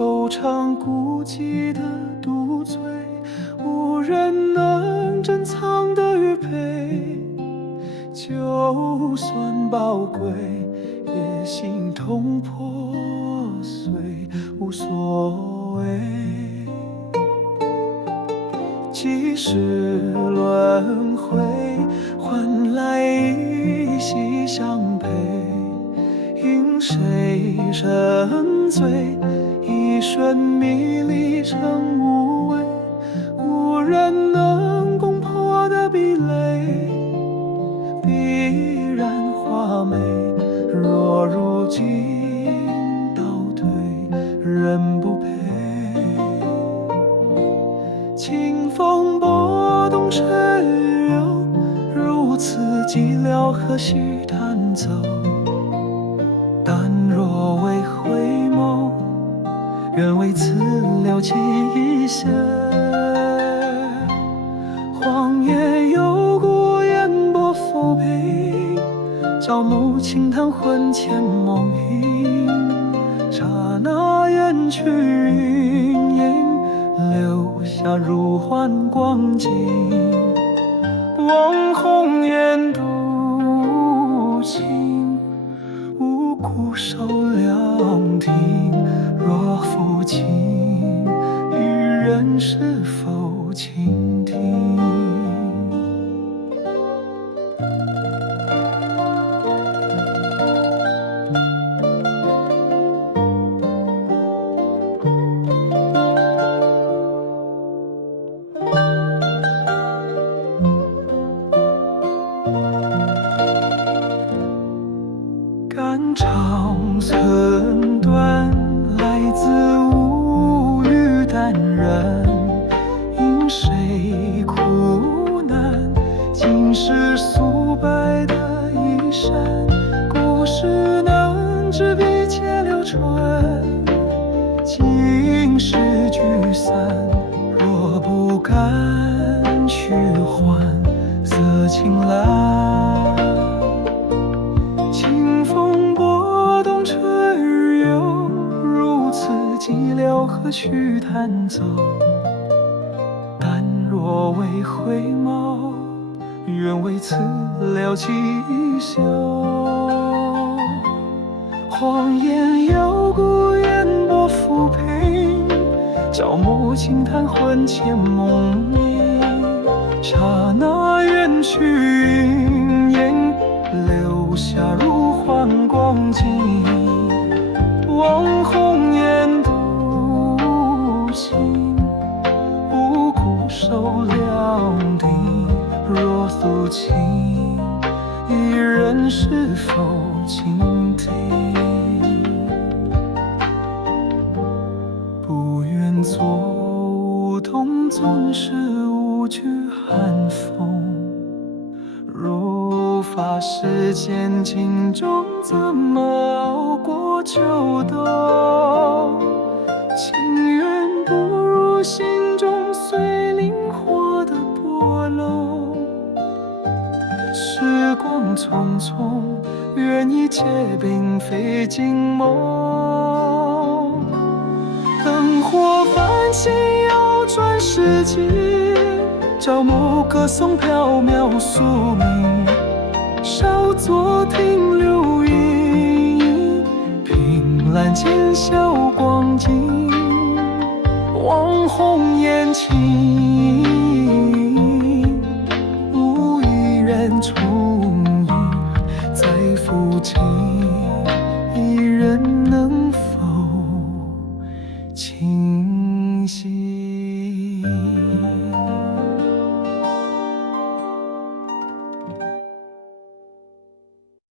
惆怅孤寂的独醉，无人能珍藏的玉佩，就算宝贵，也心痛破碎，无所谓。几世轮回，换来一夕相陪，因谁沉醉？一瞬迷离成无味，无人能攻破的壁垒，必然华美。若如今倒退，人不配。清风波动吹流，如此寂寥，何须弹奏？但若为回眸，愿为此留起一些。荒野幽谷，烟波浮萍，朝暮轻叹魂牵梦萦。刹那远去云烟，留下如幻光景。望红颜独行，无故受凉亭。若负情，与人是否倾听？肝肠寸断，来自无语淡然。因谁苦难？竟是素白的衣衫。故事能执笔且流传，今世聚散。若不甘虚幻，色青蓝。清风波动吹流，如此寂寥，何须弹奏？但若为回眸，愿为此留起一袖。荒野幽谷，烟波浮萍，朝暮轻叹魂牵梦萦。刹那远去云烟，留下如幻光景。望红颜独行，无故受凉亭。若诉情，一人是否倾听？不愿做梧桐，总是无惧寒风。若无法实现情衷，怎么熬过秋冬？情缘不如心中随灵活的波动。时光匆匆，愿一切并非惊梦。灯火繁星遥转世纪，朝暮歌颂缥缈宿命。稍作停留影影，凭栏间晓光景。望红颜轻